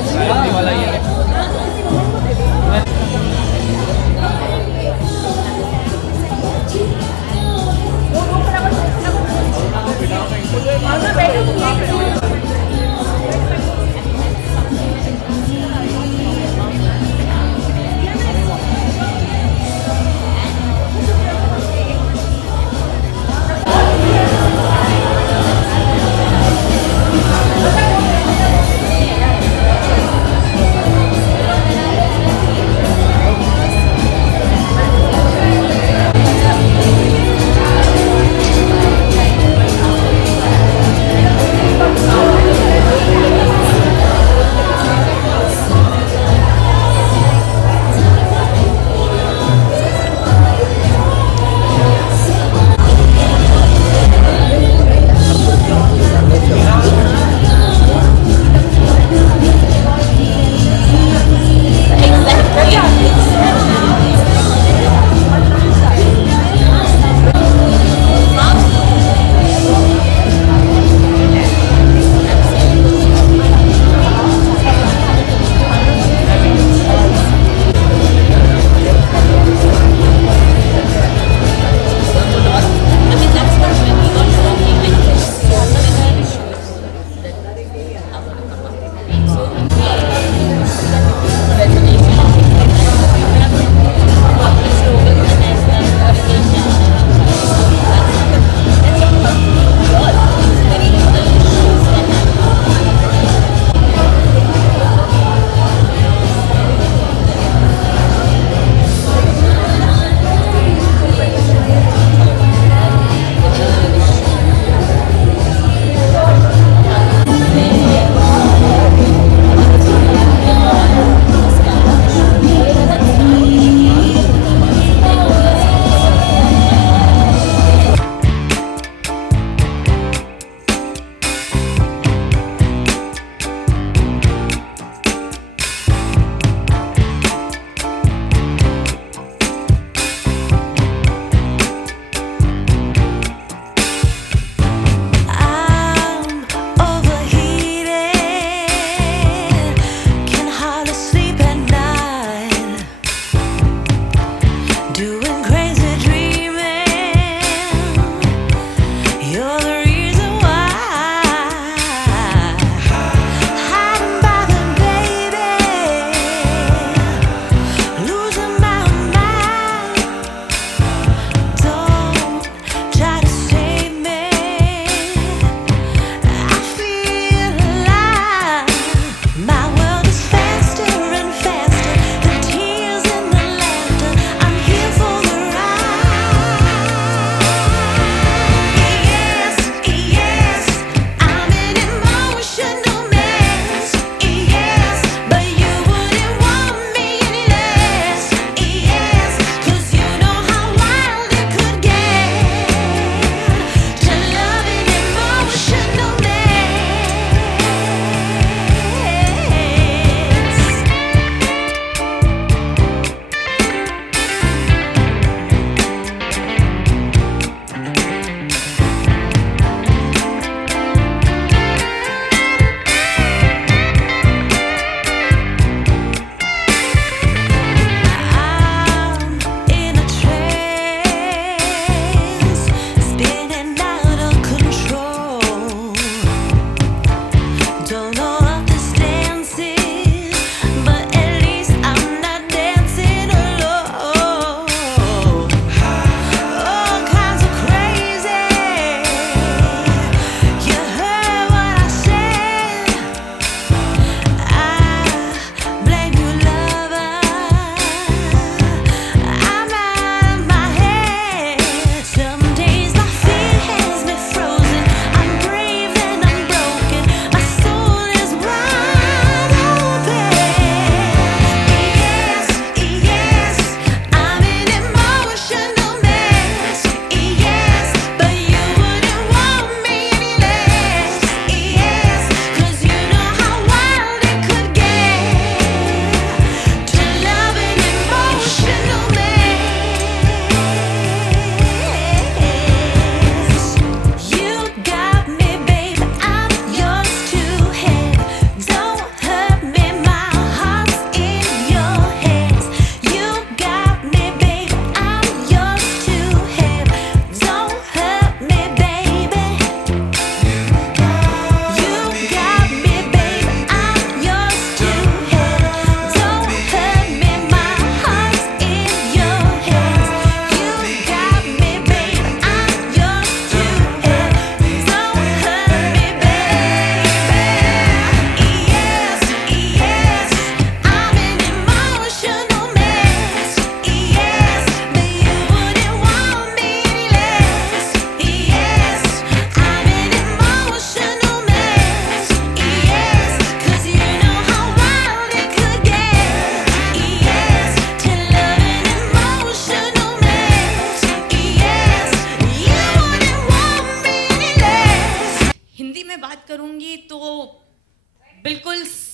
वाला ये है।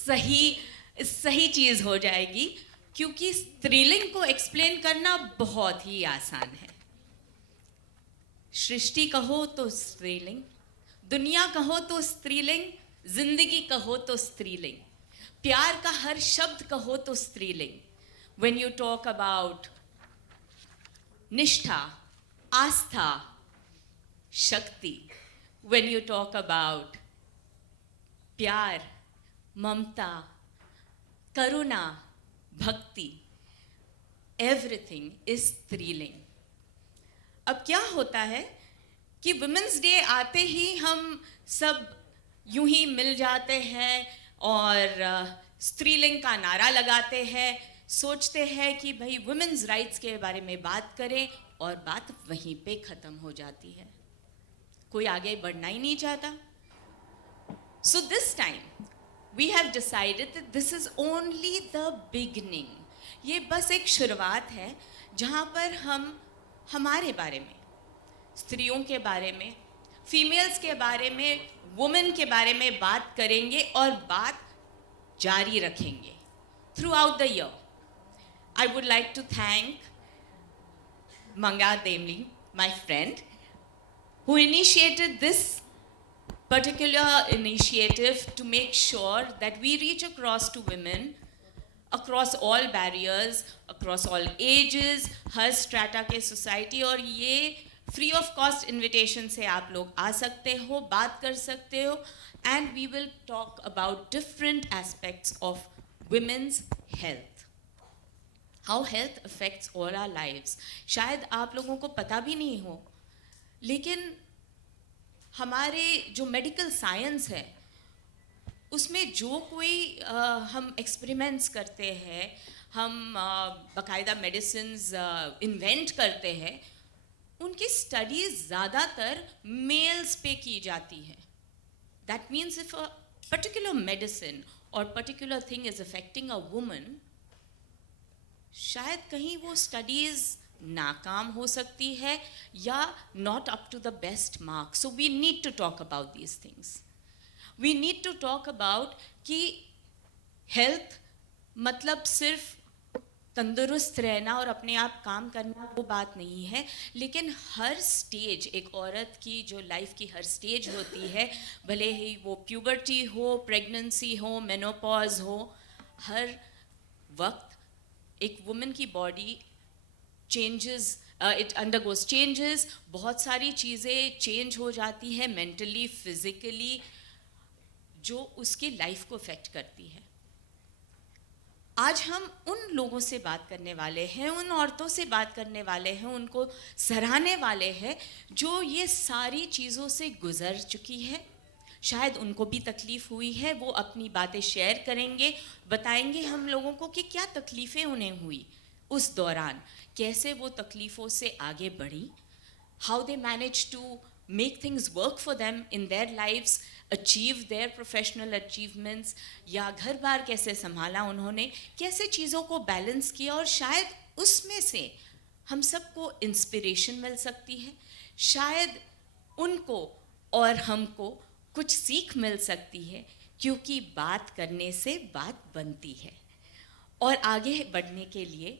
सही चीज़ हो जाएगी, क्योंकि स्त्रीलिंग को एक्सप्लेन करना बहुत ही आसान है। सृष्टि कहो तो स्त्रीलिंग, दुनिया कहो तो स्त्रीलिंग, जिंदगी कहो तो स्त्रीलिंग, प्यार का हर शब्द कहो तो स्त्रीलिंग। When you talk about निष्ठा, आस्था, शक्ति, when you talk about प्यार, ममता, करुणा, भक्ति, एवरीथिंग इज स्त्रीलिंग। अब क्या होता है कि वुमेंस डे आते ही हम सब यूं ही मिल जाते हैं और स्त्रीलिंग का नारा लगाते हैं, सोचते हैं कि भाई वुमेन्स राइट्स के बारे में बात करें, और बात वहीं पे ख़त्म हो जाती है, कोई आगे बढ़ना ही नहीं चाहता। So this time we have decided that this is only the beginning. ये बस एक शुरुआत है जहाँ पर हम हमारे बारे में, स्त्रियों के बारे में, फीमेल्स के बारे में, वुमेन के बारे में बात करेंगे और बात जारी रखेंगे through out the year. I would like to thank Manga Demli, my friend, who initiated this particular initiative to make sure that we reach across to women, across all barriers, across all ages, हर strata के society। और ये free of cost invitation से आप लोग आ सकते हो, बात कर सकते हो, and we will talk about different aspects of women's health, how health affects all our lives। शायद आप लोगों को पता भी नहीं हो, लेकिन हमारे जो मेडिकल साइंस है उसमें जो कोई हम एक्सपेरिमेंट्स करते हैं, हम बाकायदा मेडिसिन्स इन्वेंट करते हैं, उनकी स्टडीज़ ज़्यादातर मेल्स पे की जाती है। That means if a particular medicine or particular thing is affecting a woman, शायद कहीं वो स्टडीज़ नाकाम हो सकती है या not up to the best mark. So we need to talk about these things. We need to talk about कि health मतलब सिर्फ तंदुरुस्त रहना और अपने आप काम करना, वो बात नहीं है, लेकिन हर स्टेज, एक औरत की जो लाइफ की हर स्टेज होती है, भले ही वो प्यूबर्टी हो, प्रेगनेंसी हो, मेनोपॉज हो, हर वक्त एक वुमेन की body changes, it undergoes changes, बहुत सारी चीज़ें चेंज हो जाती है मेंटली, फिजिकली, जो उसकी लाइफ को अफेक्ट करती है। आज हम उन लोगों से बात करने वाले हैं, उन औरतों से बात करने वाले हैं, उनको सराहने वाले हैं जो ये सारी चीज़ों से गुजर चुकी है। शायद उनको भी तकलीफ़ हुई है, वो अपनी बातें शेयर करेंगे, बताएंगे हम लोगों को कि क्या तकलीफ़ें उन्हें हुई उस दौरान, कैसे वो तकलीफ़ों से आगे बढ़ी, how they manage to make things work for them in their lives, achieve their professional achievements, या घर बार कैसे संभाला उन्होंने, कैसे चीज़ों को बैलेंस किया। और शायद उसमें से हम सबको इंस्पिरेशन मिल सकती है, शायद उनको और हमको कुछ सीख मिल सकती है, क्योंकि बात करने से बात बनती है। और आगे बढ़ने के लिए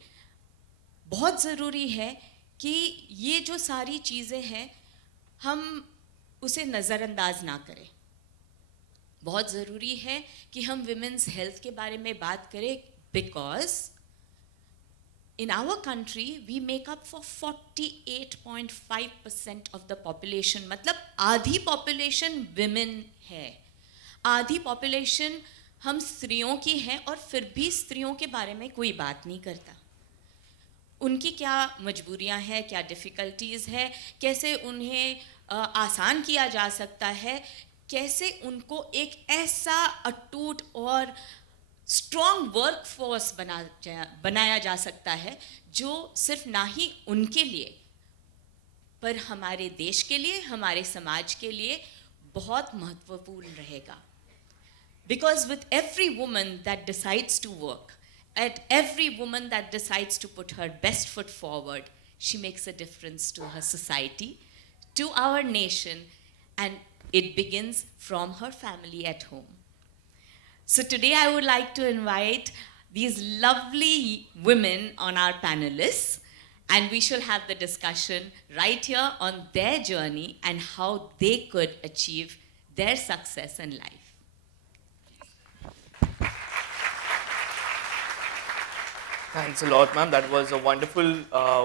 बहुत ज़रूरी है कि ये जो सारी चीज़ें हैं हम उसे नज़रअंदाज ना करें। बहुत ज़रूरी है कि हम विमेंस हेल्थ के बारे में बात करें, because in our country we make up for 48.5% of the population। मतलब आधी पॉपुलेशन विमेन है, आधी पॉपुलेशन हम स्त्रियों की है, और फिर भी स्त्रियों के बारे में कोई बात नहीं करता। उनकी क्या मजबूरियां हैं, क्या डिफ़िकल्टीज़ है, कैसे उन्हें आसान किया जा सकता है, कैसे उनको एक ऐसा अटूट और स्ट्रॉन्ग वर्क फोर्स बनाया जा सकता है जो सिर्फ ना ही उनके लिए पर हमारे देश के लिए, हमारे समाज के लिए बहुत महत्वपूर्ण रहेगा। Because with every woman that decides to work, at every woman that decides to put her best foot forward, she makes a difference to her society, to our nation, and it begins from her family at home. So today I would like to invite these lovely women on our panelists, and we shall have the discussion right here on their journey and how they could achieve their success in life. Thanks a lot, ma'am. That was a wonderful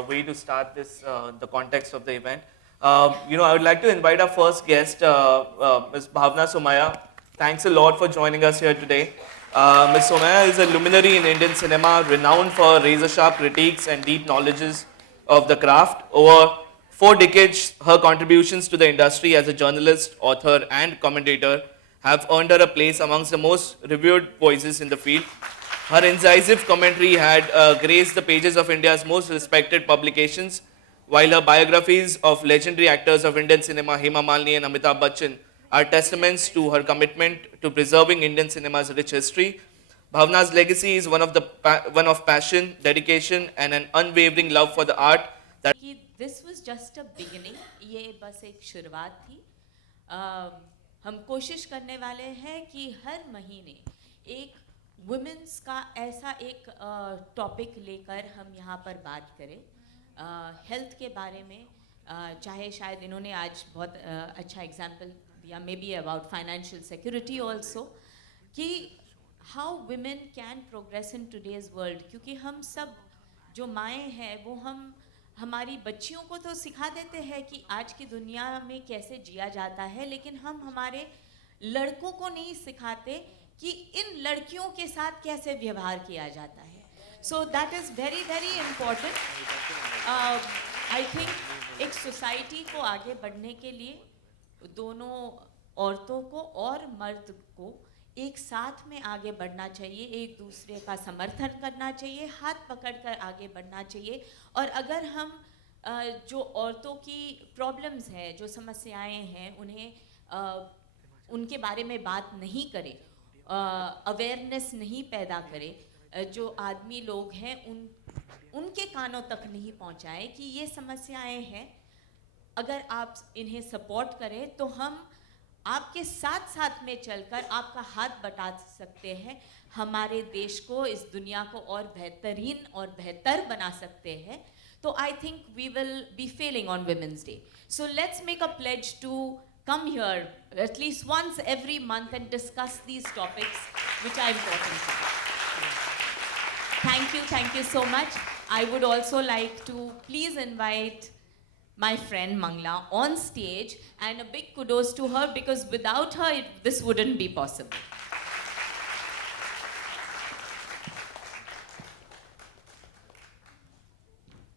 way to start this, the context of the event. I would like to invite our first guest, Ms. Bhavna Somaya. Thanks a lot for joining us here today. Ms. Somaya is a luminary in Indian cinema, renowned for razor-sharp critiques and deep knowledges of the craft. Over 4 decades, her contributions to the industry as a journalist, author, and commentator have earned her a place amongst the most revered voices in the field. Her incisive commentary had graced the pages of India's most respected publications, while her biographies of legendary actors of Indian cinema, Hema Malini and Amitabh Bachchan, are testaments to her commitment to preserving Indian cinema's rich history. Bhavna's legacy is one of passion, dedication, and an unwavering love for the art. This was just a beginning. ये बस एक शुरुआत थी. हम कोशिश करने वाले हैं कि हर महीने एक वुमेन्स का ऐसा एक टॉपिक लेकर हम यहाँ पर बात करें हेल्थ के बारे में. चाहे शायद इन्होंने आज बहुत अच्छा एग्जाम्पल दिया, may be about financial security also, कि how women can progress in today's world. क्योंकि हम सब जो माएँ हैं वो हमारी बच्चियों को तो सिखा देते हैं कि आज की दुनिया में कैसे जिया जाता है, लेकिन हम हमारे लड़कों को नहीं सिखाते कि इन लड़कियों के साथ कैसे व्यवहार किया जाता है. So that is very very important. I think एक सोसाइटी को आगे बढ़ने के लिए दोनों औरतों को और मर्द को एक साथ में आगे बढ़ना चाहिए, एक दूसरे का समर्थन करना चाहिए, हाथ पकड़कर आगे बढ़ना चाहिए. और अगर हम जो औरतों की प्रॉब्लम्स हैं, जो समस्याएं हैं, उन्हें उनके बारे में बात नहीं करें, अवेयरनेस नहीं पैदा करे, जो आदमी लोग हैं उनके कानों तक नहीं पहुंचाए कि ये समस्याएं हैं, अगर आप इन्हें सपोर्ट करें तो हम आपके साथ साथ में चलकर आपका हाथ बटा सकते हैं, हमारे देश को, इस दुनिया को और बेहतरीन और बेहतर बना सकते हैं. तो I think we will be failing on Women's Day. So let's make a pledge to come here at least once every month and discuss these topics which are important to us. Thank you so much. I would also like to please invite my friend Mangla on stage, and a big kudos to her because without her this wouldn't be possible.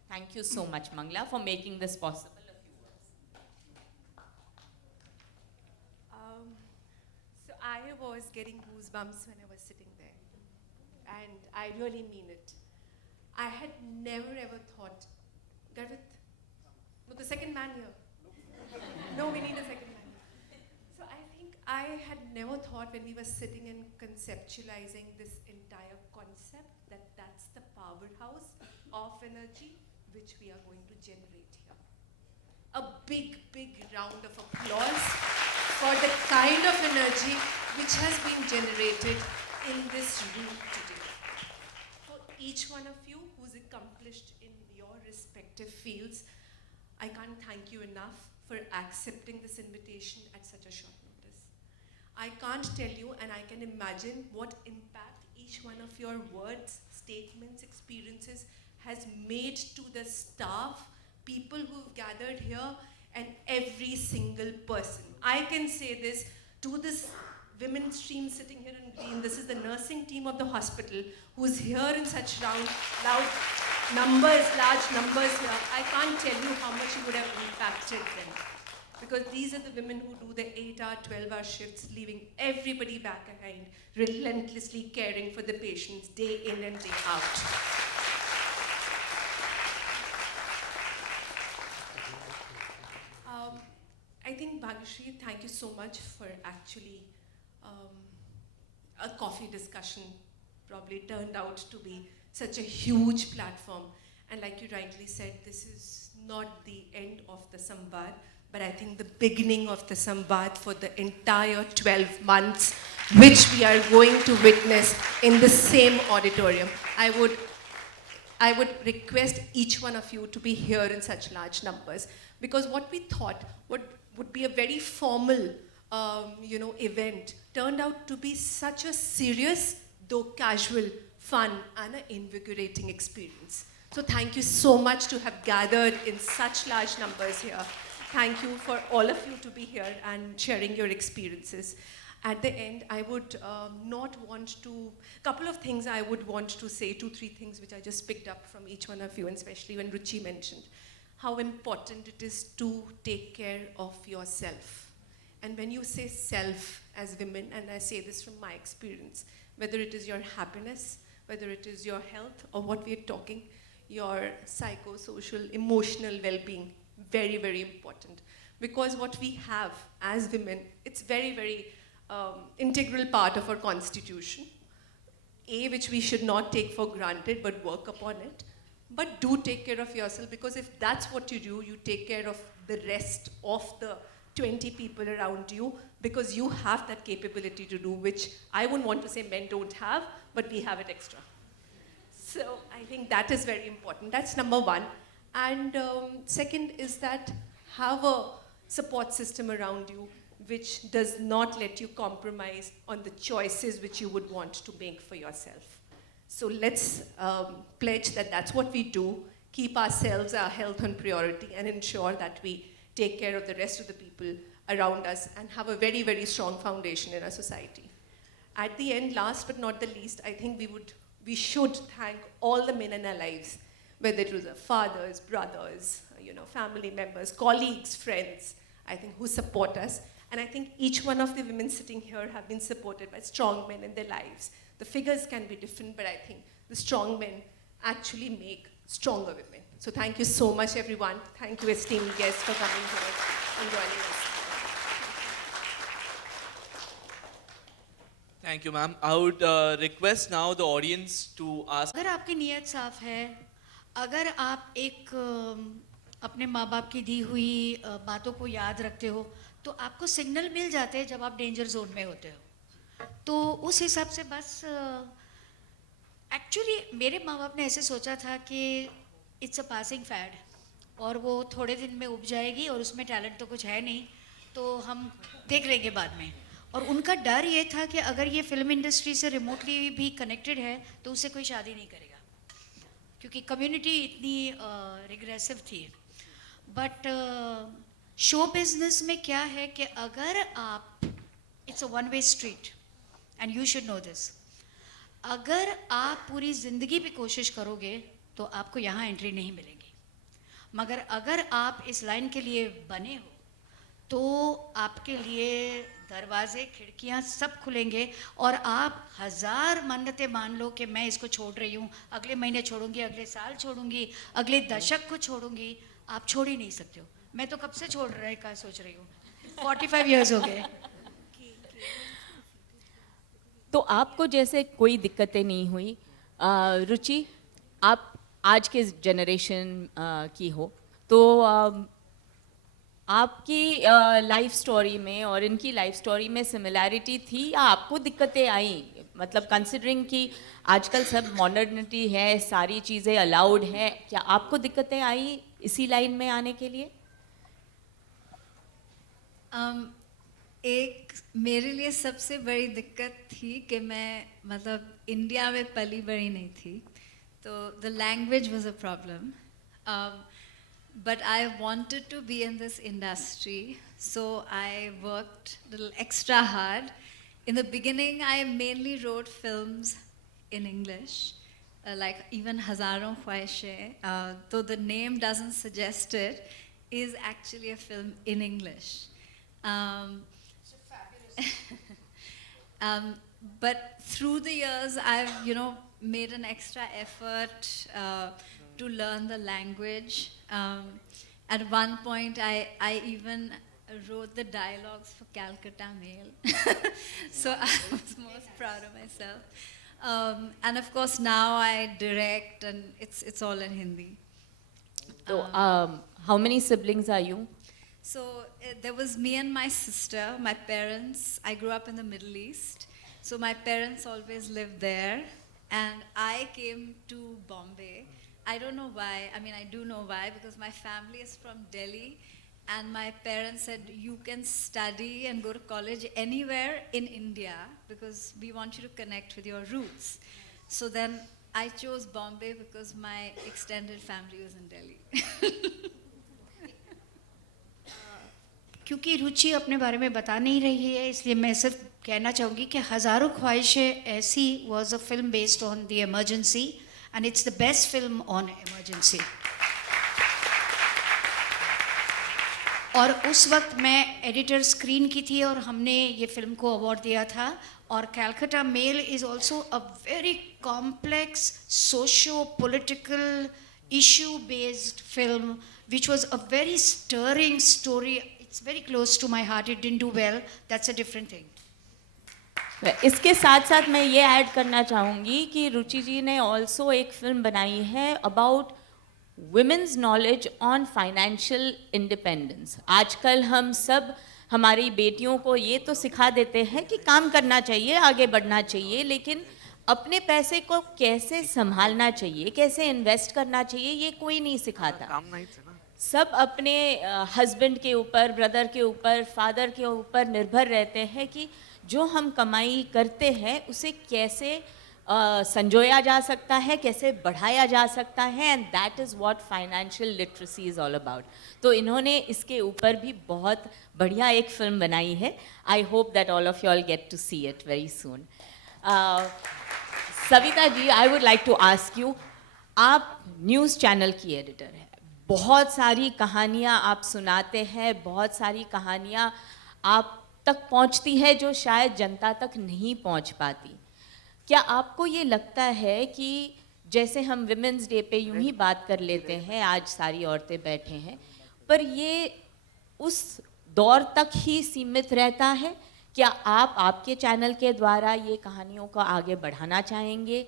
Thank you so much, Mangla, for making this possible. I was getting goosebumps when I was sitting there, and I really mean it. I had never ever thought, Garvit, no, the second man here. No, we need a second man. So I think I had never thought when we were sitting and conceptualizing this entire concept that that's the powerhouse of energy which we are going to generate here. A big, big round of applause for the kind of energy which has been generated in this room today. For each one of you who's accomplished in your respective fields, I can't thank you enough for accepting this invitation at such a short notice. I can't tell you, and I can imagine what impact each one of your words, statements, experiences has made to the staff, people who've gathered here, and every single person. I can say this to this women's team sitting here in green. This is the nursing team of the hospital who's here in such loud numbers, large numbers here. I can't tell you how much you would have impacted them. Because these are the women who do the 8-hour, 12-hour shifts, leaving everybody back behind, relentlessly caring for the patients day in and day out. I think, Bhagyashree, thank you so much for actually a coffee discussion probably turned out to be such a huge platform. And like you rightly said, this is not the end of the Samvad. but I think the beginning of the Samvad for the entire 12 months, which we are going to witness in the same auditorium. I would request each one of you to be here in such large numbers, because what we thought would be a very formal event turned out to be such a serious, though casual, fun and an invigorating experience. So thank you so much to have gathered in such large numbers here. Thank you for all of you to be here and sharing your experiences. At the end, I would couple of things I would want to say, 2-3 things which I just picked up from each one of you, and especially when Ruchi mentioned how important it is to take care of yourself. And when you say self as women, and I say this from my experience, whether it is your happiness, whether it is your health, or what we are talking, your psychosocial, emotional well-being, very, very important. Because what we have as women, it's very, very integral part of our constitution, which we should not take for granted, but work upon it. But do take care of yourself, because if that's what you do, you take care of the rest of the 20 people around you, because you have that capability to do, which I wouldn't want to say men don't have, but we have it extra. So I think that is very important. That's number one. And second is that have a support system around you which does not let you compromise on the choices which you would want to make for yourself. So let's pledge that that's what we do, keep ourselves, our health on priority, and ensure that we take care of the rest of the people around us and have a very, very strong foundation in our society. At the end, last but not the least, I think we should thank all the men in our lives, whether it was our fathers, brothers, family members, colleagues, friends, I think, who support us. And I think each one of the women sitting here have been supported by strong men in their lives. The figures can be different, but I think the strong men actually make stronger women. So thank you so much, everyone. Thank you, esteemed guests, for coming here and joining us. Thank you, ma'am. I would request now the audience to ask. अगर आपकी नीयत साफ है, अगर आप अपने माँ बाप की दी हुई बातों को याद रखते हो, तो आपको सिग्नल मिल जाते हैं जब आप डेंजर जोन में होते हो. तो उस हिसाब से बस एक्चुअली मेरे माँ बाप ने ऐसे सोचा था कि इट्स अ पासिंग फैड, और वो थोड़े दिन में उब जाएगी और उसमें टैलेंट तो कुछ है नहीं, तो हम देख लेंगे बाद में. और उनका डर ये था कि अगर ये फिल्म इंडस्ट्री से रिमोटली भी कनेक्टेड है तो उससे कोई शादी नहीं करेगा, क्योंकि कम्युनिटी इतनी रिग्रेसिव थी. बट शो बिजनेस में क्या है कि अगर आप, it's a one way street and you should know this, अगर आप पूरी ज़िंदगी भी कोशिश करोगे तो आपको यहाँ एंट्री नहीं मिलेगी. मगर अगर आप इस लाइन के लिए बने हो तो आपके लिए दरवाजे, खिड़कियाँ सब खुलेंगे, और आप 1000 मन्नतें मान लो कि मैं इसको छोड़ रही हूँ, अगले महीने छोड़ूंगी, अगले साल छोड़ूंगी, अगले दशक को छोड़ूंगी, आप छोड़ ही नहीं सकते हो. मैं तो कब से छोड़ रहे का सोच रही हूँ, 45 इयर्स हो गए. तो आपको जैसे कोई दिक्कतें नहीं हुई. रुचि, आप आज के जनरेशन की हो, तो आपकी लाइफ स्टोरी में और इनकी लाइफ स्टोरी में सिमिलैरिटी थी या आपको दिक्कतें आई? मतलब कंसिडरिंग कि आजकल सब मॉडर्निटी है, सारी चीज़ें अलाउड है, क्या आपको दिक्कतें आई इसी लाइन में आने के लिए? एक मेरे लिए सबसे बड़ी दिक्कत थी कि मैं मतलब इंडिया में पली बड़ी नहीं थी, तो the language was a problem. But I wanted to be in this industry, so I worked a little extra hard. In the beginning, I mainly wrote films in English, like even Hazaron Khwaishein, though the name doesn't suggest it, is actually a film in English. But through the years, I've made an extra effort to learn the language. At one point, I even wrote the dialogues for Calcutta Mail. So I was most proud of myself. And of course, now I direct, and it's all in Hindi. So, how many siblings are you? So there was me and my sister, my parents. I grew up in the Middle East. So my parents always lived there. And I came to Bombay. I don't know why. I mean, I do know why, because my family is from Delhi. And my parents said, you can study and go to college anywhere in India because we want you to connect with your roots. So then I chose Bombay because my extended family was in Delhi. क्योंकि रुचि अपने बारे में बता नहीं रही है, इसलिए मैं सिर्फ कहना चाहूँगी कि हज़ारों ख्वाहिशें ऐसी was a film based on the emergency and it's the best film on emergency. और उस वक्त मैं एडिटर स्क्रीन की थी और हमने ये फिल्म को अवार्ड दिया था. और Calcutta mail is also a very complex socio political issue based film which was a very stirring story. It's very close to my heart. It didn't do well. That's a different thing. इसके साथ साथ मैं ये ऐड करना चाहूँगी कि रुचि जी ने ऑल्सो एक फिल्म बनाई है about women's knowledge on financial independence. आजकल हम सब हमारी बेटियों को ये तो सिखा देते हैं कि काम करना चाहिए, आगे बढ़ना चाहिए, लेकिन अपने पैसे को कैसे संभालना चाहिए, कैसे इन्वेस्ट करना चाहिए, ये कोई नहीं सिखाता. सब अपने हस्बैंड के ऊपर, ब्रदर के ऊपर, फादर के ऊपर निर्भर रहते हैं कि जो हम कमाई करते हैं उसे कैसे संजोया जा सकता है, कैसे बढ़ाया जा सकता है, and that is what financial literacy is all about. तो इन्होंने इसके ऊपर भी बहुत बढ़िया एक फिल्म बनाई है. I hope that all of you all get to see it very soon. Savita ji, I would like to ask you, आप न्यूज़ चैनल की एडिटर हैं, बहुत सारी कहानियाँ आप सुनाते हैं, बहुत सारी कहानियाँ आप तक पहुँचती है जो शायद जनता तक नहीं पहुँच पाती. क्या आपको ये लगता है कि जैसे हम विमेंस डे पे यूं ही बात कर लेते हैं, आज सारी औरतें बैठे हैं, पर ये उस दौर तक ही सीमित रहता है? क्या आप आपके चैनल के द्वारा ये कहानियों को आगे बढ़ाना चाहेंगे?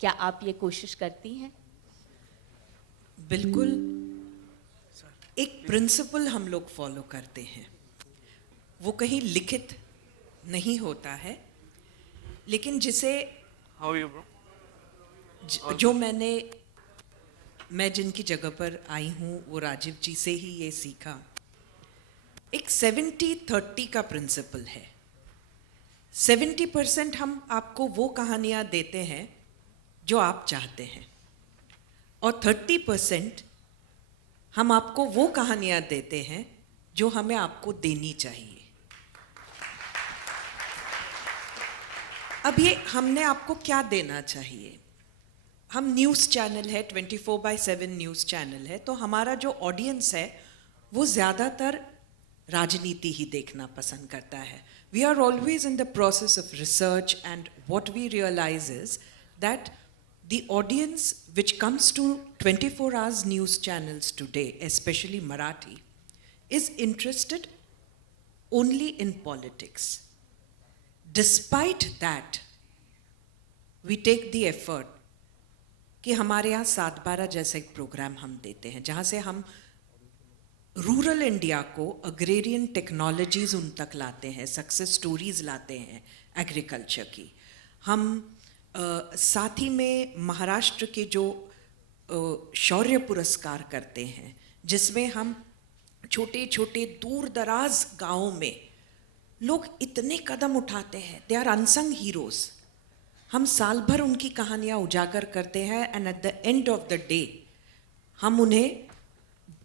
क्या आप ये कोशिश करती हैं? बिल्कुल. एक प्रिंसिपल हम लोग फॉलो करते हैं, वो कहीं लिखित नहीं होता है, लेकिन जिसे How are you, bro? जो मैं जिनकी जगह पर आई हूँ वो राजीव जी से ही ये सीखा. एक 70-30 का प्रिंसिपल है. 70% हम आपको वो कहानियाँ देते हैं जो आप चाहते हैं, और 30% हम आपको वो कहानियाँ देते हैं जो हमें आपको देनी चाहिए. अब ये हमने आपको क्या देना चाहिए? हम न्यूज़ चैनल है, 24/7 न्यूज़ चैनल है, तो हमारा जो ऑडियंस है वो ज़्यादातर राजनीति ही देखना पसंद करता है. We are always in the process of research, and what we realize is that the audience which comes to 24 hours news channels today, especially Marathi, is interested only in politics. Despite that, we take the effort कि हमारे यहाँ 7/12 जैसा एक प्रोग्राम हम देते हैं, जहाँ से हम रूरल इंडिया को अग्रेरियन टेक्नोलॉजीज़ उन तक लाते हैं, सक्सेस स्टोरीज़ लाते हैं एग्रीकल्चर की. हम साथ ही में महाराष्ट्र के जो शौर्य पुरस्कार करते हैं, जिसमें हम छोटे छोटे दूर दराज गाँवों में लोग इतने कदम उठाते हैं, दे आर अनसंग हीरोज़. हम साल भर उनकी कहानियाँ उजागर करते हैं, and at the end of the day हम उन्हें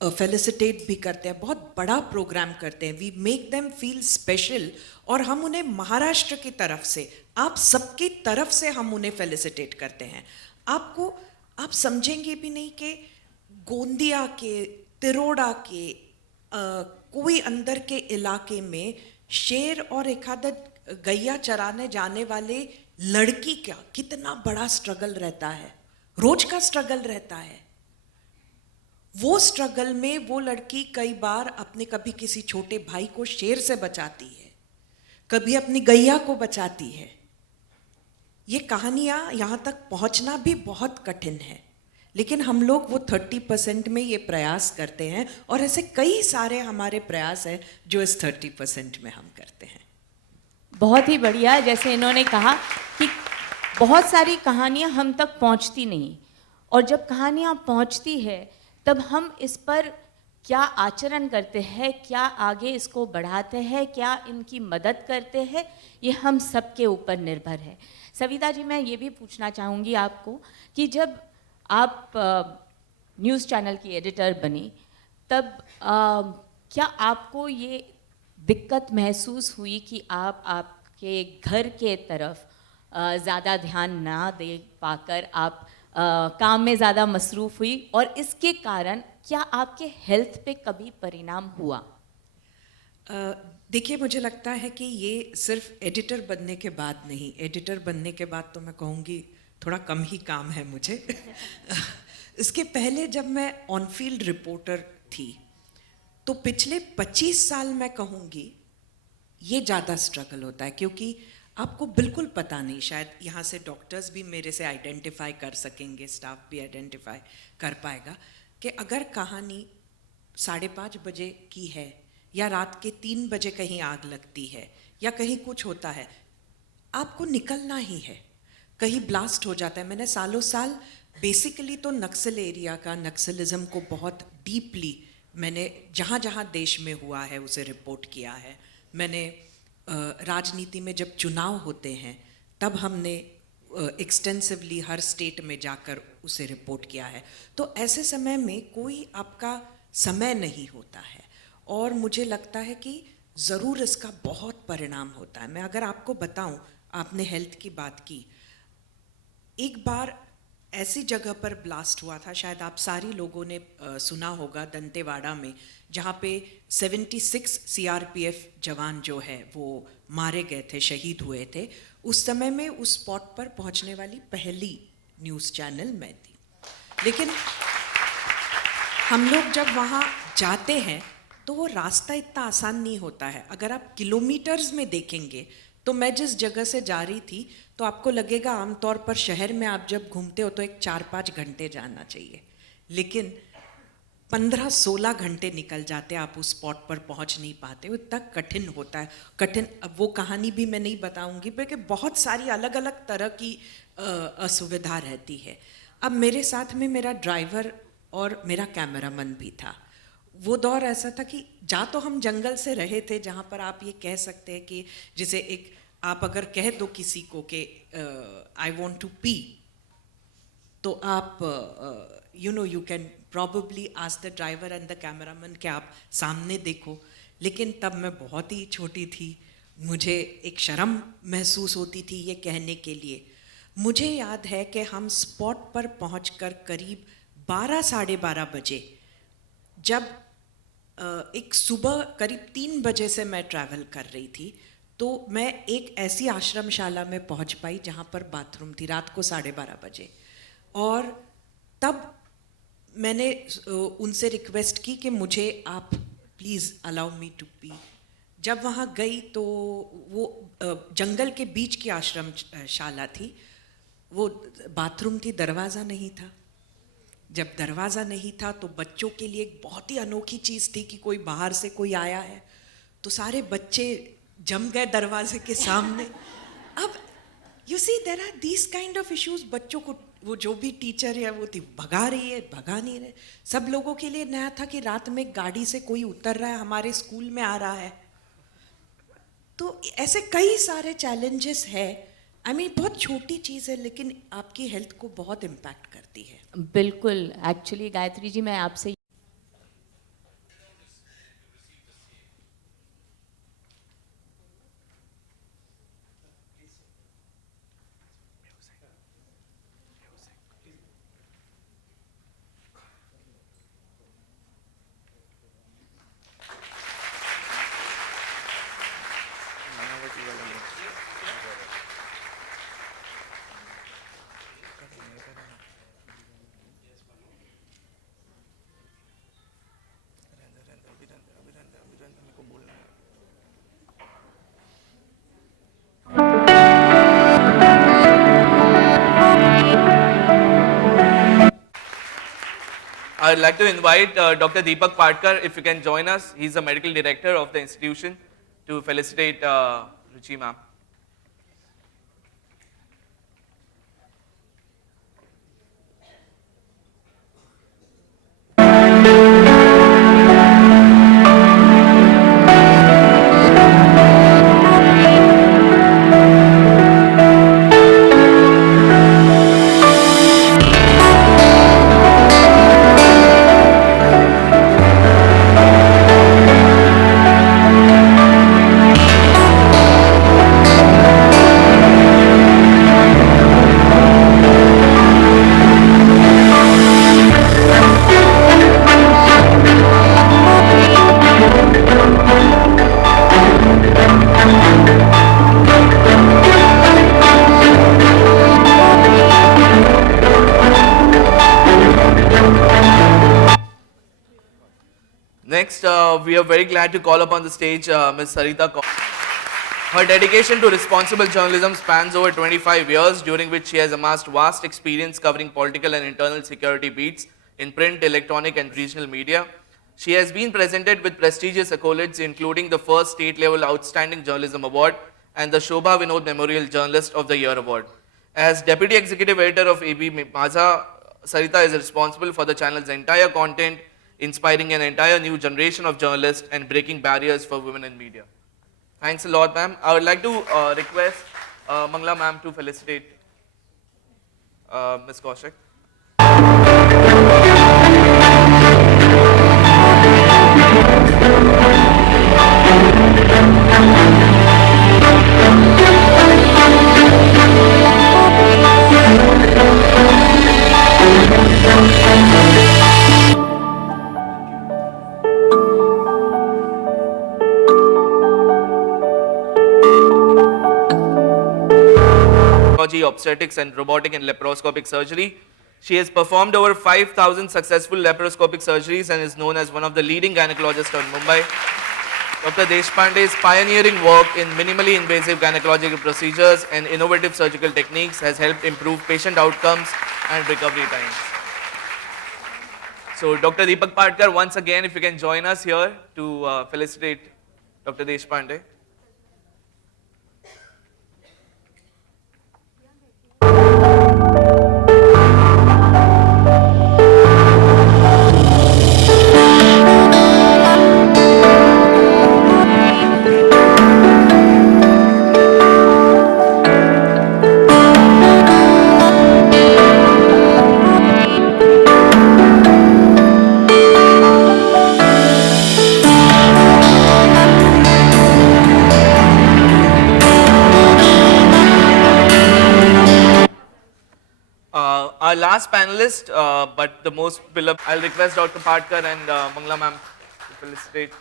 फेलिसिटेट भी करते हैं. बहुत बड़ा प्रोग्राम करते हैं. We make them feel special, और हम उन्हें महाराष्ट्र की तरफ से, आप सबकी तरफ से हम उन्हें फेलिसिटेट करते हैं. आप समझेंगे भी नहीं कि गोंदिया के, तिरोड़ा के कोई अंदर के इलाके में शेर और एक आधा गैया चराने जाने वाले लड़की का कितना बड़ा स्ट्रगल रहता है, रोज का स्ट्रगल रहता है. वो स्ट्रगल में वो लड़की कई बार अपने कभी किसी छोटे भाई को शेर से बचाती है, कभी अपनी गैया को बचाती है. ये कहानियाँ यहाँ तक पहुँचना भी बहुत कठिन है, लेकिन हम लोग वो 30% में ये प्रयास करते हैं, और ऐसे कई सारे हमारे प्रयास हैं जो इस 30% में हम करते हैं। बहुत ही बढ़िया। जैसे इन्होंने कहा कि बहुत सारी कहानियाँ हम तक पहुँचती नहीं, और जब कहानियाँ पहुँचती है तब हम इस पर क्या आचरण करते हैं, क्या आगे इसको बढ़ाते हैं, क्या इनकी मदद करते हैं, ये हम सबके ऊपर निर्भर है। सविता जी, मैं ये भी पूछना चाहूँगी आपको कि जब आप न्यूज़ चैनल की एडिटर बनी, तब क्या आपको ये दिक्कत महसूस हुई कि आप आपके घर के तरफ ज़्यादा ध्यान ना दे पाकर आप काम में ज़्यादा मसरूफ़ हुई, और इसके कारण क्या आपके हेल्थ पे कभी परिणाम हुआ? देखिए, मुझे लगता है कि ये सिर्फ एडिटर बनने के बाद नहीं, एडिटर बनने के बाद तो मैं कहूँगी थोड़ा कम ही काम है मुझे। इसके पहले जब मैं ऑन फील्ड रिपोर्टर थी, तो पिछले 25 साल मैं कहूँगी ये ज़्यादा स्ट्रगल होता है, क्योंकि आपको बिल्कुल पता नहीं, शायद यहाँ से डॉक्टर्स भी मेरे से आइडेंटिफाई कर सकेंगे, स्टाफ भी आइडेंटिफाई कर पाएगा, कि अगर कहानी 5:30 बजे की है या रात के 3 बजे कहीं आग लगती है या कहीं कुछ होता है, आपको निकलना ही है। कहीं ब्लास्ट हो जाता है। मैंने सालों साल बेसिकली तो नक्सल एरिया का, नक्सलिज्म को बहुत डीपली मैंने जहाँ जहाँ देश में हुआ है उसे रिपोर्ट किया है। मैंने राजनीति में जब चुनाव होते हैं तब हमने एक्सटेंसिवली हर स्टेट में जाकर उसे रिपोर्ट किया है। तो ऐसे समय में कोई आपका समय नहीं होता है, और मुझे लगता है कि ज़रूर इसका बहुत परिणाम होता है। मैं अगर आपको बताऊं, आपने हेल्थ की बात की, एक बार ऐसी जगह पर ब्लास्ट हुआ था, शायद आप सारी लोगों ने सुना होगा, दंतेवाड़ा में, जहाँ पे 76 सीआरपीएफ जवान जो है वो मारे गए थे, शहीद हुए थे। उस समय में उस स्पॉट पर पहुँचने वाली पहली न्यूज़ चैनल मैं थी। लेकिन हम लोग जब वहाँ जाते हैं तो वो रास्ता इतना आसान नहीं होता है। अगर आप किलोमीटर्स में देखेंगे तो मैं जिस जगह से जा रही थी, तो आपको लगेगा आमतौर पर शहर में आप जब घूमते हो तो एक 4-5 घंटे जाना चाहिए, लेकिन 15-16 घंटे निकल जाते, आप उस स्पॉट पर पहुंच नहीं पाते। वो इतना कठिन होता है। कठिन, अब वो कहानी भी मैं नहीं बताऊंगी, क्योंकि बहुत सारी अलग अलग तरह की असुविधा रहती है। अब मेरे साथ में मेरा ड्राइवर और मेरा कैमरामैन भी था। वो दौर ऐसा था कि जा तो हम जंगल से रहे थे, जहाँ पर आप ये कह सकते हैं कि जैसे एक आप अगर कह दो किसी को कि आई वॉन्ट टू पी, तो आप you can probably ask the driver and the cameraman कि आप सामने देखो। लेकिन तब मैं बहुत ही छोटी थी, मुझे एक शर्म महसूस होती थी ये कहने के लिए। मुझे याद है कि हम स्पॉट पर पहुंचकर करीब 12-12:30 बजे, जब एक सुबह करीब 3 बजे से मैं ट्रैवल कर रही थी, तो मैं एक ऐसी आश्रमशाला में पहुंच पाई जहां पर बाथरूम थी, रात को 12:30 बजे। और तब मैंने उनसे रिक्वेस्ट की कि मुझे आप please allow me to pee. जब वहाँ गई तो वो जंगल के बीच की आश्रमशाला थी, वो बाथरूम थी, दरवाज़ा नहीं था। जब दरवाज़ा नहीं था तो बच्चों के लिए एक बहुत ही अनोखी चीज़ थी कि कोई बाहर से कोई आया है, तो सारे बच्चे जम गए दरवाजे के सामने। अब you see there are these kind of issues. बच्चों को वो जो भी टीचर है वो थी भगा रही है, भगा नहीं रहे। सब लोगों के लिए नया था कि रात में गाड़ी से कोई उतर रहा है, हमारे स्कूल में आ रहा है। तो ऐसे कई सारे चैलेंजेस है। आई मीन बहुत छोटी चीज़ है, लेकिन आपकी हेल्थ को बहुत इम्पैक्ट करती है। बिल्कुल। एक्चुअली गायत्री जी, मैं आपसे I'd like to invite Dr. Deepak Patkar, if you can join us. He's the medical director of the institution, to felicitate Ruchi ma'am. Next, we are very glad to call upon the stage Ms. Sarita Kaur. Her dedication to responsible journalism spans over 25 years, during which she has amassed vast experience covering political and internal security beats in print, electronic, and regional media. She has been presented with prestigious accolades, including the first state-level Outstanding Journalism Award and the Shobha Vinod Memorial Journalist of the Year Award. As Deputy Executive Editor of AB Maza, Sarita is responsible for the channel's entire content, inspiring an entire new generation of journalists and breaking barriers for women in media. Thanks a lot, ma'am. I would like to request Mangla ma'am to felicitate Ms. Kaushik. Obstetrics and robotic and laparoscopic surgery. She has performed over 5,000 successful laparoscopic surgeries and is known as one of the leading gynecologists in Mumbai. Dr. Deshpande's pioneering work in minimally invasive gynecological procedures and innovative surgical techniques has helped improve patient outcomes and recovery times. So Dr. Deepak Patkar, once again, if you can join us here to felicitate Dr. Deshpande. Our last panelist, but the most beloved, I'll request Dr. Patkar and Mangla ma'am to felicitate.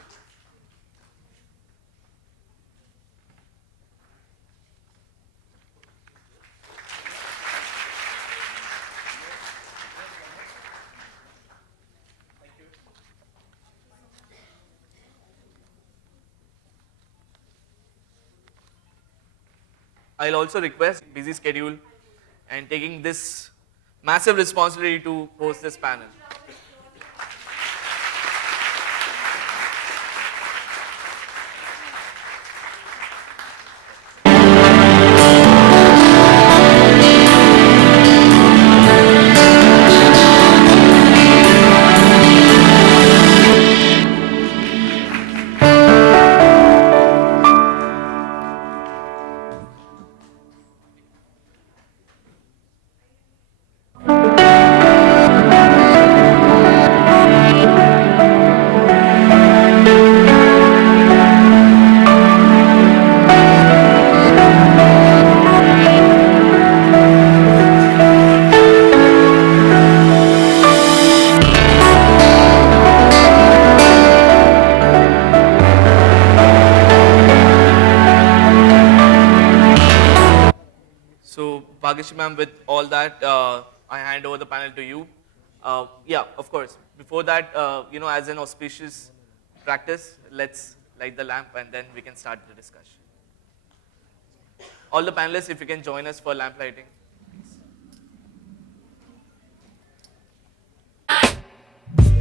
I'll also request busy schedule and taking this massive responsibility to host this panel. Bhagyashi ma'am, with all that, I hand over the panel to you. Yeah, of course. Before that, as an auspicious practice, let's light the lamp and then we can start the discussion. All the panelists, if you can join us for lamp lighting. Please.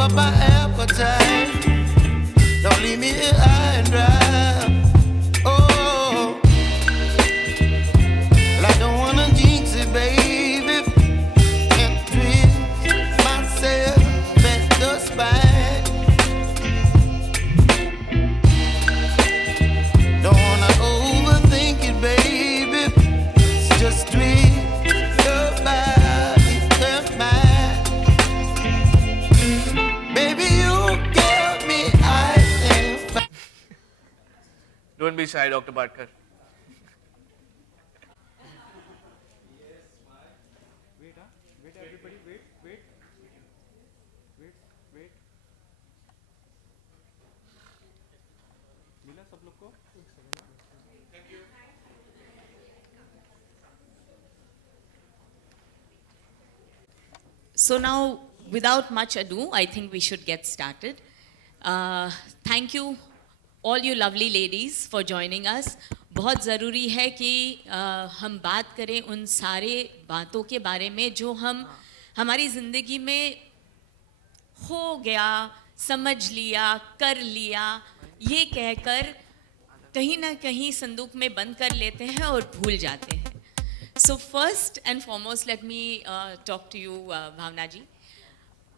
up my appetite. Don't leave me here high and dry. Oh, well, I don't wanna jinx it, baby, and twist myself at the spine. Don't wanna overthink it, baby. It's just twist your body and mine. Baby, you give me ice and fire. Don't be shy, Dr. Bhatkar. So now, without much ado, I think we should get started. Thank you, all you lovely ladies, for joining us. बहुत ज़रूरी है कि हम बात करें उन सारे बातों के बारे में जो हम हमारी ज़िंदगी में हो गया, समझ लिया, कर लिया, ये कहकर कहीं ना कहीं संदूक में बंद कर लेते हैं और भूल जाते हैं. So first and foremost, let me talk to you, Bhavna ji.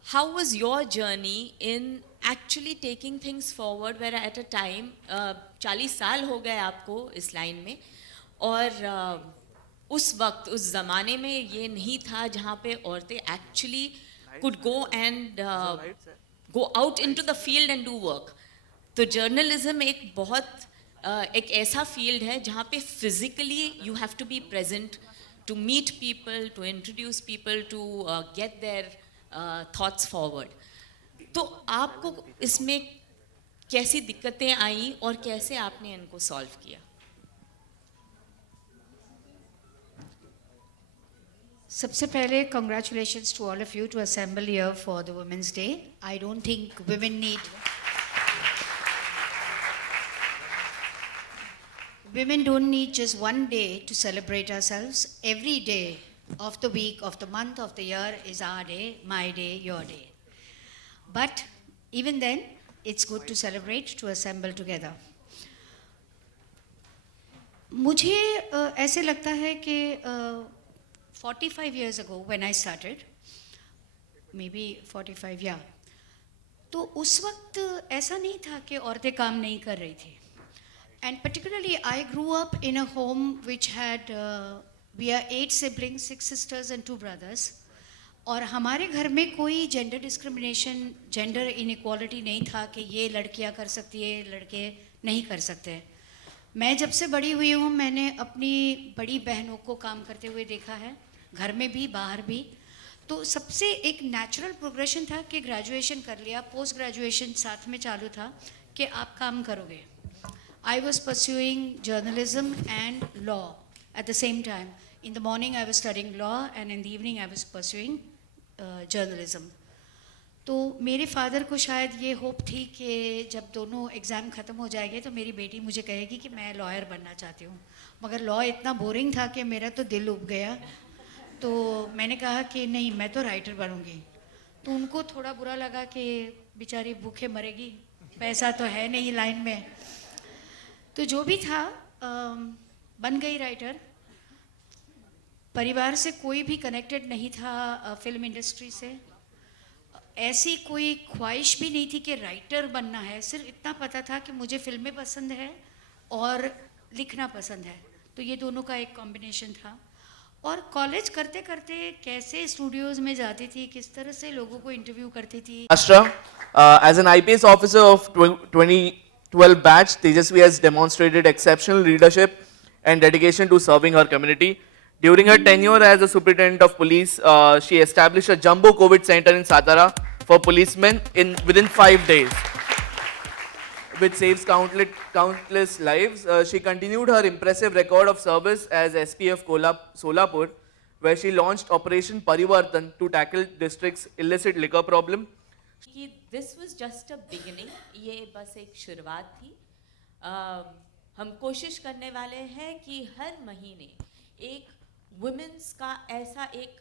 How was your journey in actually taking things forward where at a time 40 साल हो गए आपको इस लाइन में और उस वक्त उस ज़माने में ये नहीं था जहाँ पे औरतें actually could go and go out into the field and do work. तो जर्नलिज्म एक बहुत एक ऐसा फील्ड है जहाँ पे physically you have to be present to meet people, to introduce people, to get their thoughts forward. तो आपको इसमें कैसी दिक्कतें आई और कैसे आपने इनको सॉल्व किया? सबसे पहले congratulations to all of you to assemble here for the Women's Day. I don't think women don't need just one day to celebrate ourselves. Every day of the week, of the month, of the year is our day, my day, your day. But even then, it's good to celebrate, to assemble together. मुझे ऐसे लगता है कि 45 years ago when I started, maybe 45, yeah, तो उस वक्त ऐसा नहीं था कि औरतें काम नहीं कर रही थी. And particularly, I grew up in a home which had, we are 8 siblings, 6 sisters and 2 brothers. और हमारे घर में कोई जेंडर डिस्क्रिमिनेशन, जेंडर इनइक्वालिटी नहीं था कि ये लड़कियां कर सकती है, लड़के नहीं कर सकते. मैं जब से बड़ी हुई हूँ मैंने अपनी बड़ी बहनों को काम करते हुए देखा है, घर में भी बाहर भी. तो सबसे एक नेचुरल प्रोग्रेशन था कि ग्रेजुएशन कर लिया, पोस्ट ग्रेजुएशन साथ में चालू था कि आप काम करोगे. I was pursuing journalism and law at the same time. In the morning I was studying law and in the evening I was pursuing journalism. तो मेरे फादर को शायद ये होप थी कि जब दोनों एग्ज़ाम ख़त्म हो जाएंगे तो मेरी बेटी मुझे कहेगी कि मैं लॉयर बनना चाहती हूँ. मगर लॉ इतना बोरिंग था कि मेरा तो दिल उब गया. तो मैंने कहा कि नहीं, मैं तो राइटर बनूँगी. तो उनको थोड़ा बुरा लगा कि बेचारी भूखे मरेगी, पैसा तो है नहीं लाइन में. तो जो भी था बन गई राइटर. परिवार से कोई भी कनेक्टेड नहीं था फिल्म इंडस्ट्री से. ऐसी कोई ख्वाहिश भी नहीं थी कि राइटर बनना है. सिर्फ इतना पता था कि मुझे फिल्में पसंद है और लिखना पसंद है. तो ये दोनों का एक कॉम्बिनेशन था. और कॉलेज करते करते कैसे स्टूडियोज में जाती थी, किस तरह से लोगों को इंटरव्यू करती थी. As an IPS officer of 2012 batch, Tejasvi has demonstrated exceptional leadership and dedication to serving her community. During her tenure as a superintendent of police, she established a jumbo COVID center in Satara for policemen within 5 days, which saves countless lives. She continued her impressive record of service as SP of Solapur, where she launched Operation Parivartan to tackle district's illicit liquor problem. कि this was just a beginning, ये बस एक शुरुआत थी. हम कोशिश करने वाले हैं कि हर महीने एक वुमेन्स का ऐसा एक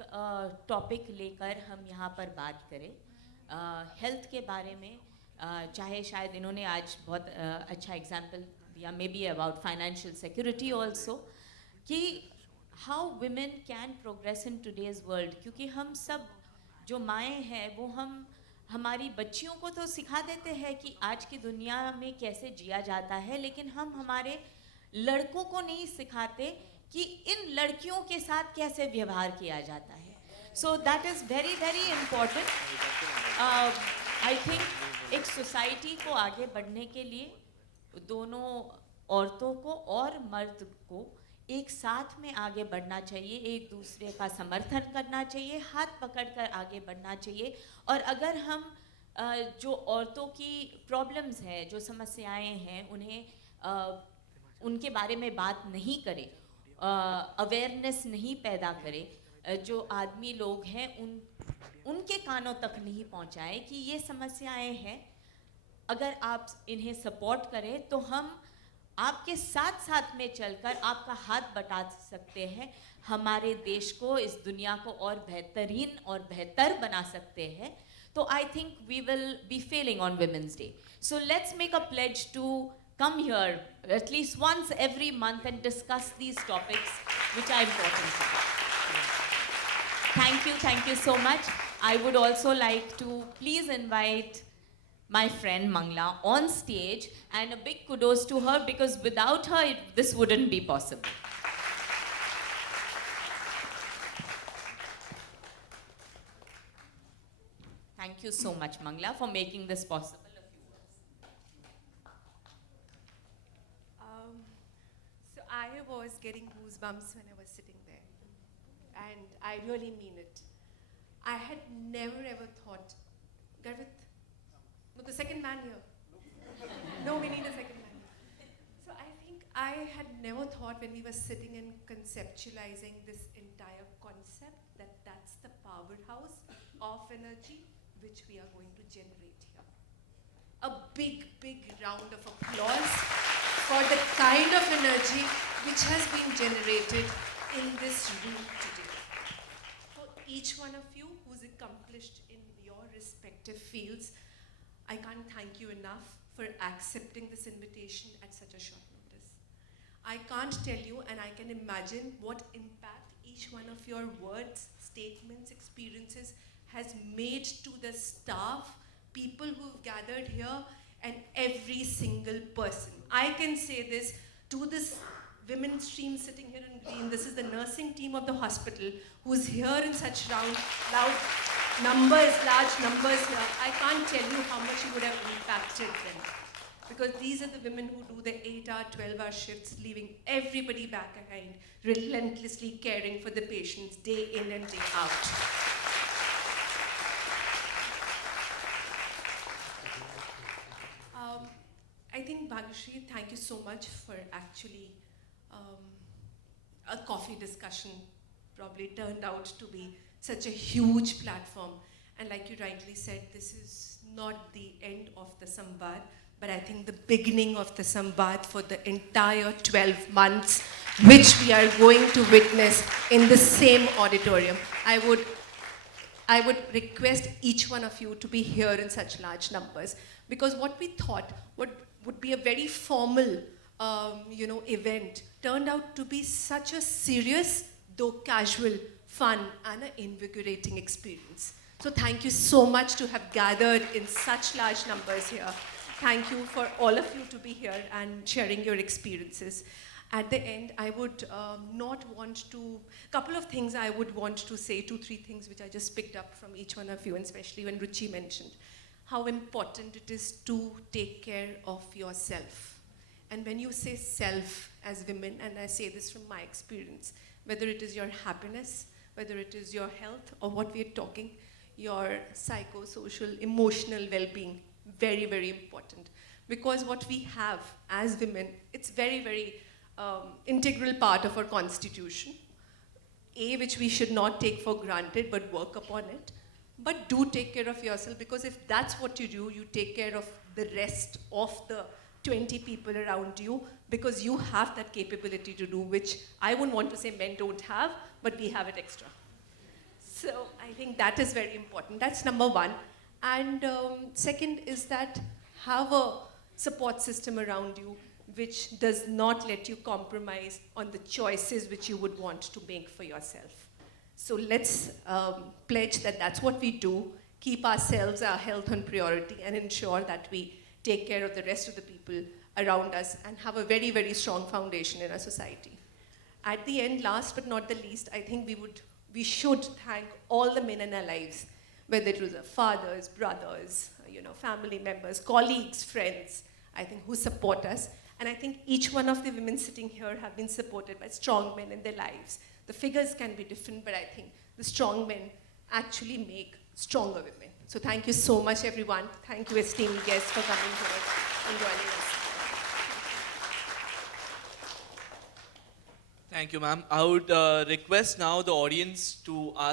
टॉपिक लेकर हम यहाँ पर बात करें. हेल्थ के बारे में चाहे शायद इन्होंने आज बहुत अच्छा एग्जाम्पल दिया, may be about financial security also, कि how women can progress in today's world. क्योंकि हम सब जो माएँ हैं वो हमारी बच्चियों को तो सिखा देते हैं कि आज की दुनिया में कैसे जिया जाता है, लेकिन हम हमारे लड़कों को नहीं सिखाते कि इन लड़कियों के साथ कैसे व्यवहार किया जाता है. So that is very very important. I think एक सोसाइटी को आगे बढ़ने के लिए दोनों औरतों को और मर्द को एक साथ में आगे बढ़ना चाहिए, एक दूसरे का समर्थन करना चाहिए, हाथ पकड़कर आगे बढ़ना चाहिए. और अगर हम जो औरतों की प्रॉब्लम्स हैं, जो समस्याएं हैं, उन्हें उनके बारे में बात नहीं करें, अवेयरनेस नहीं पैदा करें, जो आदमी लोग हैं उनके कानों तक नहीं पहुंचाएं कि ये समस्याएं हैं, अगर आप इन्हें सपोर्ट करें तो हम आपके साथ साथ में चलकर आपका हाथ बटा सकते हैं, हमारे देश को, इस दुनिया को और बेहतरीन और बेहतर बना सकते हैं. तो I think we will be failing on Women's Day. So let's make a pledge to come here at least once every month and discuss these topics which are important to us. Thank you so much. I would also like to please invite my friend Mangla on stage, and a big kudos to her because without her this wouldn't be possible. Thank you so much, Mangla, for making this possible. A few words. So I was getting goosebumps when I was sitting there, and I really mean it. I had never ever thought, Garvit, no, the second man here. No, we need a second man. So I think I had never thought when we were sitting and conceptualizing this entire concept that that's the powerhouse of energy which we are going to generate here. A big, big round of applause for the kind of energy which has been generated in this room today. For each one of you who's accomplished in your respective fields, I can't thank you enough for accepting this invitation at such a short notice. I can't tell you, and I can imagine what impact each one of your words, statements, experiences has made to the staff, people who've gathered here, and every single person. I can say this to this women's team sitting here in green. This is the nursing team of the hospital who's here in such loud numbers, large numbers here. I can't tell you how much you would have impacted them. Because these are the women who do the 8-hour, 12-hour shifts, leaving everybody back behind, relentlessly caring for the patients day in and day out. I think, Bhagyashree, thank you so much for actually a coffee discussion probably turned out to be such a huge platform. And like you rightly said, this is not the end of the Samvad, but I think the beginning of the Samvad for the entire 12 months, which we are going to witness in the same auditorium. I would request each one of you to be here in such large numbers, because what we thought would be a very formal event turned out to be such a serious, though casual, fun, and an invigorating experience. So thank you so much to have gathered in such large numbers here. Thank you for all of you to be here and sharing your experiences. At the end, I would couple of things I would want to say, 2-3 things which I just picked up from each one of you, and especially when Ruchi mentioned how important it is to take care of yourself. And when you say self as women, and I say this from my experience, whether it is your happiness, whether it is your health, or what we're talking, your psychosocial, emotional well-being, very, very important. Because what we have as women, it's very, very integral part of our constitution, which we should not take for granted, but work upon it. But do take care of yourself, because if that's what you do, you take care of the rest of the 20 people around you, because you have that capability to do, which I wouldn't want to say men don't have, but we have it extra. So I think that is very important. That's number one. And second is that have a support system around you which does not let you compromise on the choices which you would want to make for yourself. So let's pledge that that's what we do, keep ourselves, our health on priority, and ensure that we take care of the rest of the people around us and have a very, very strong foundation in our society. At the end, last but not the least, I think we should thank all the men in our lives, whether it was our fathers, brothers, family members, colleagues, friends, I think, who support us. And I think each one of the women sitting here have been supported by strong men in their lives. The figures can be different, but I think the strong men actually make stronger women. So thank you so much, everyone. Thank you, esteemed guests, for coming here and joining us. Thank you, ma'am. I would request now the audience to ask